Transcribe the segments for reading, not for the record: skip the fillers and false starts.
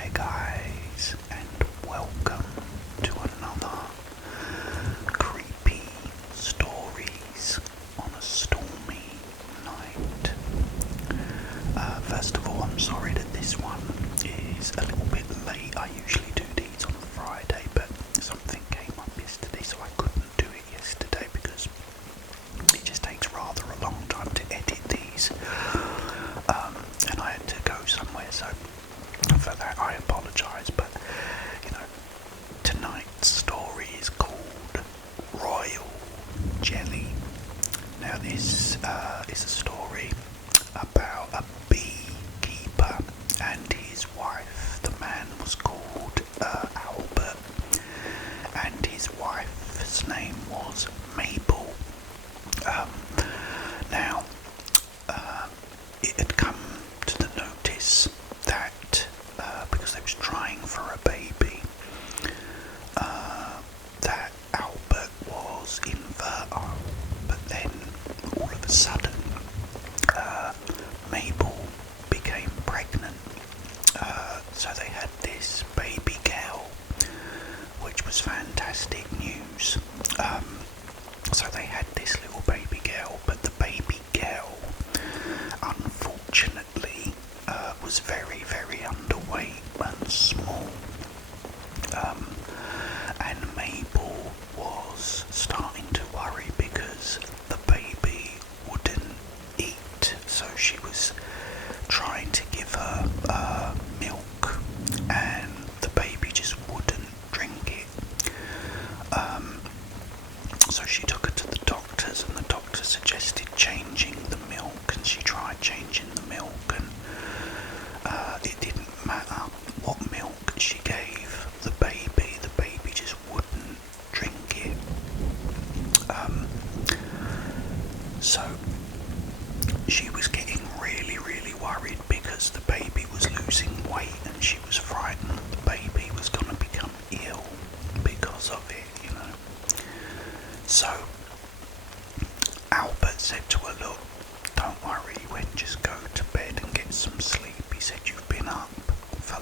Hi guys, and welcome to another creepy stories on a stormy night. First of all, I'm sorry that this one is a little bit late. I usually do these on a Friday, but something came up yesterday, so I couldn't do it yesterday because it just takes rather a long time to edit these. And I had to go somewhere, so for that I apologise, but tonight's story is called Royal Jelly. Now this is a story about a beekeeper and his wife. The man was called Albert, and his wife's name was Mabel. Now it had come to the notice that because they was trying for a baby, that Albert was infertile, but then all of a sudden Mabel became pregnant, so they had this baby girl, which was fantastic news. So they had this little baby girl, but the baby girl unfortunately was very, very underweight and small, and Mabel was starting to worry because the baby wouldn't eat, so she was trying to give her milk and the baby just wouldn't drink it. So she took her to the doctors, and the doctor suggested changing the milk, and she tried changing the milk, and it didn't matter what milk she gave the baby just wouldn't drink it. So she was getting really, really worried because the baby was losing weight, and she was frightened the baby was going to become ill because of it, So Albert said to her, "Look, don't worry, when just go to bed and get some sleep." He said, "You've been up for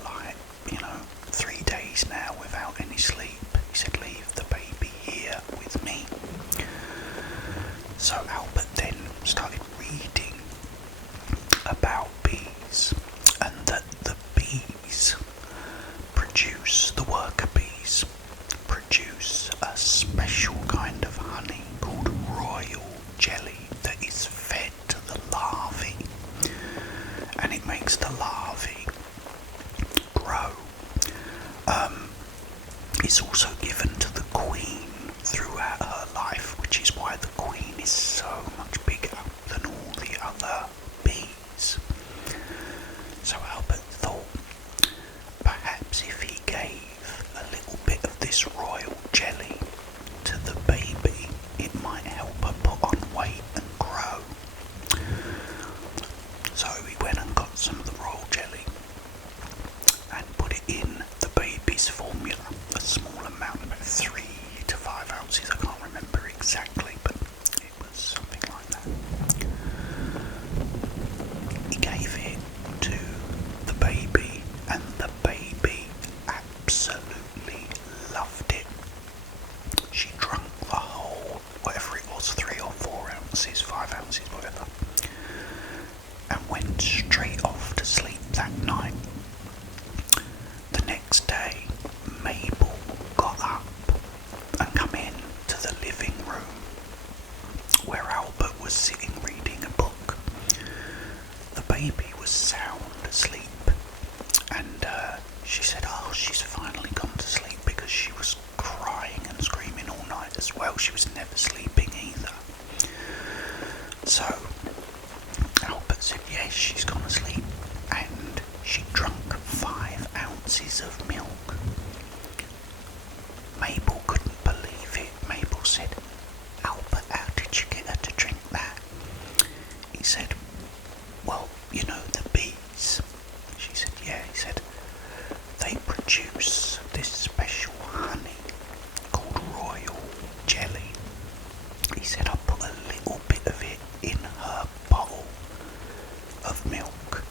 3 days now without any sleep." He said, "Leave the baby here with me." So Albert then started reading about bees, and that the bees produce, the worker bees, produce a special kind of honey called royal jelly that is fed to the larvae, and it makes the larvae grow. It's also given to the queen throughout her life, which is why the queen is so much bigger than all the other bees. So Albert thought perhaps if he gave a little bit of this royal jelly to the baby, it might help her put on weight and grow. So he went and got some of the royal jelly and put it in the baby's formula, a small amount, about 3 to 5 ounces, I can't remember exactly, but it was something like that. He gave it to the baby, and the baby absolutely loved it. She drank the whole, whatever it was, 3 or 4 ounces, 5 ounces, whatever, and went straight off to sleep that night. The next day, Mabel got up and come in to the living room where Albert was sitting reading a book. The baby was sound asleep, and she said, "Oh, she's finally gone to sleep," because she was crying and screaming all night as well. She was never sleeping either. So Albert said, "Yes, she's gone to sleep," and she drank 5 ounces of milk. Mabel couldn't believe it. Mabel said, "Albert, how did you get her to drink that?" He said, "Well, the bees." She said, "Yeah." He said, "They produce this special honey called royal jelly." He said, "I put a little bit of it in her bottle of milk."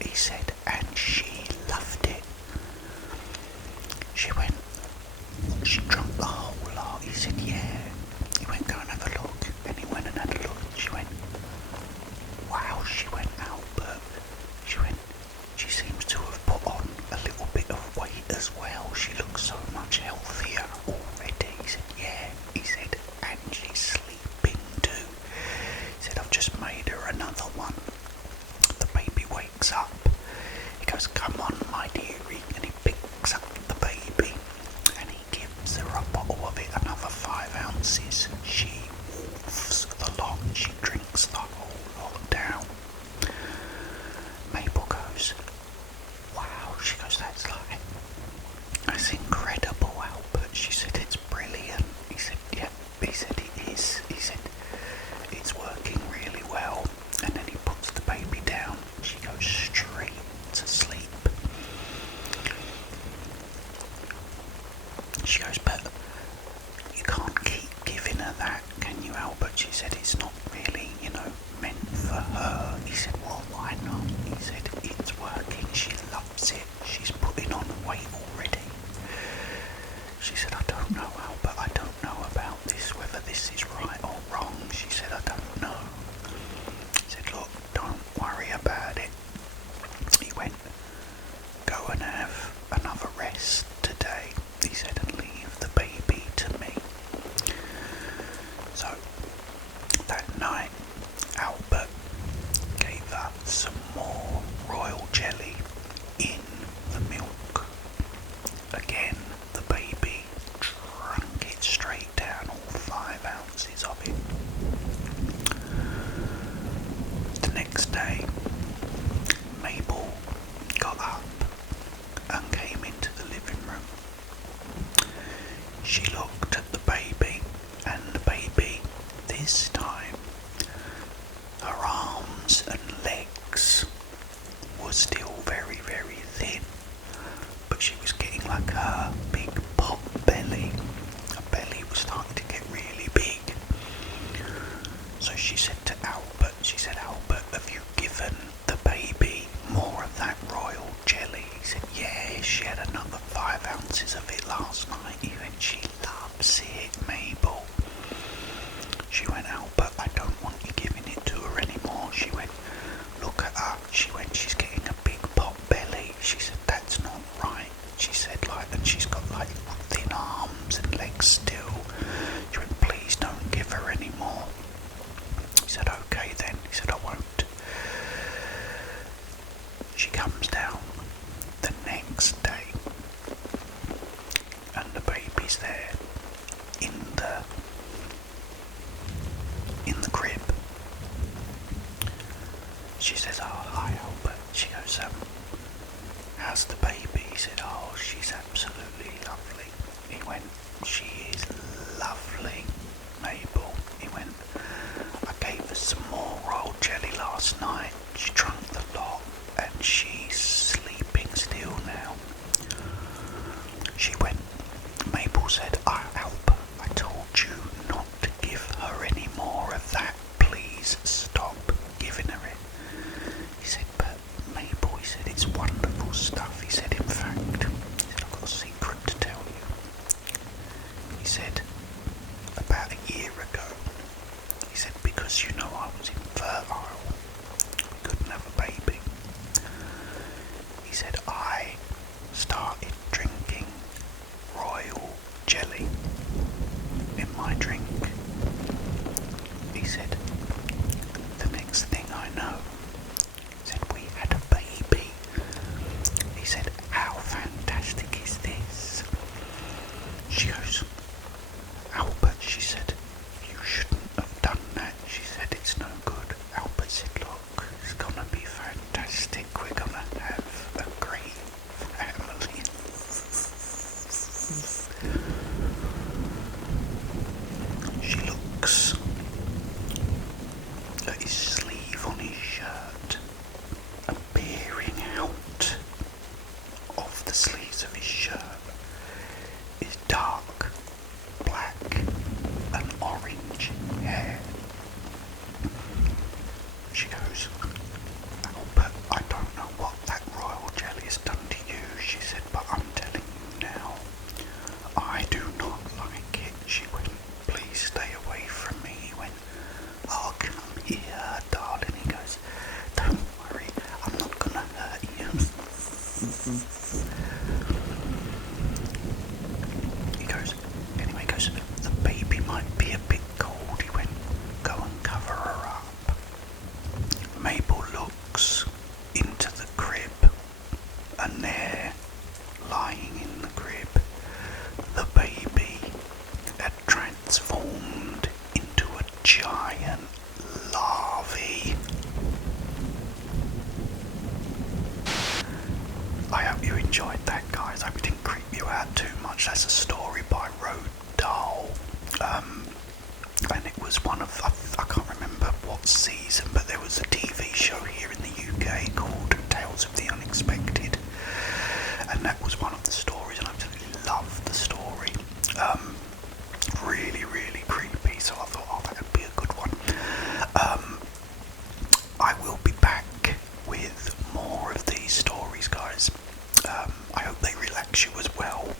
He said, "And she loved it." she goes, that's incredible, Albert. She said, it's brilliant. He said, yeah. He said, it is. He said, it's working really well. And then he puts the baby down. She goes straight to sleep. She goes, but you can't keep giving her that, can you, Albert? She said, it's not really, meant for her. He said, well, why not? He said, it's working. She loves it. She's putting on weight already. She said, I don't know, Albert. I don't know about this, whether this is right or wrong. She said, I don't know. He said, look, don't worry about it. He went, go and have another rest today. He said, and leave the baby to me. So, that night, Albert gave her some more royal jelly in the milk. Again, the baby drank it straight down, all 5 ounces of it. The next day, Mabel got up and came into the living room. She looked at the baby, and the baby, this time, her arms and legs were still very, very thin, but she was getting like a big pot belly. Her belly was starting to get really big. So she said to Albert, Albert, have you given the baby more of that royal jelly? He said, yeah, she had another 5 ounces of it last night. He went, she loves it, Mabel. She went, Albert, I don't want you giving it to her anymore. She went, look at her. She went, she's getting a big pot belly. She said, that's not right. She said, and she's got thin arms and legs still. She went, please don't give her any more. He said, okay then. He said, I won't. She comes down the next day, and the baby's there in the crib. She says, oh, hi Albert. She goes, how's the baby? He said, oh, she's absolutely lovely. He went, she is lovely, Mabel. He went, I gave her some more royal jelly last night. She drank the lot, and she's sleeping still now. She went, Mabel said, Albert, I told you not to give her any more of that. Please stop giving her it. He said, but Mabel, he said, it's wonderful stuff. He said, in fact, he said, I've got a secret to tell you. He said, about a year ago, he said, because I was infertile, we couldn't have a baby. He said, I started drinking royal jelly in my drink. He said, the next thing I know, he said, we had a baby. He said, how fantastic is this? She goes, Albert, she said, you shouldn't have done that. She said, it's no good. Albert said, look, it's gonna be fantastic. We're gonna have a great family. She looks at his sleeve on his shirt, and peering out of the sleeves of his shirt is dark black and orange hair. She goes, Albert, I don't know what that royal jelly has done to you, she said, but I'm telling you now, I do not like it. She went, please stay away from me. He went, oh, come here, darling. He goes, don't worry, I'm not gonna hurt you. He goes, the baby might be a bit cold. He went, go and cover her up. Mabel looks into the crib, and there, lying in the crib, the baby had transformed into a giant larvae. I hope you enjoyed that, guys. I hope it didn't creep you out too much. That's a story by Roald Dahl. And it was one of, I can't remember what season, but there was a TV show here in the UK called Tales of the Unexpected, and that was one of the stories, and I absolutely loved the story. Really, really creepy, so I thought, oh, that would be a good one. I will be back with more of these stories, guys. I hope they relax you as well.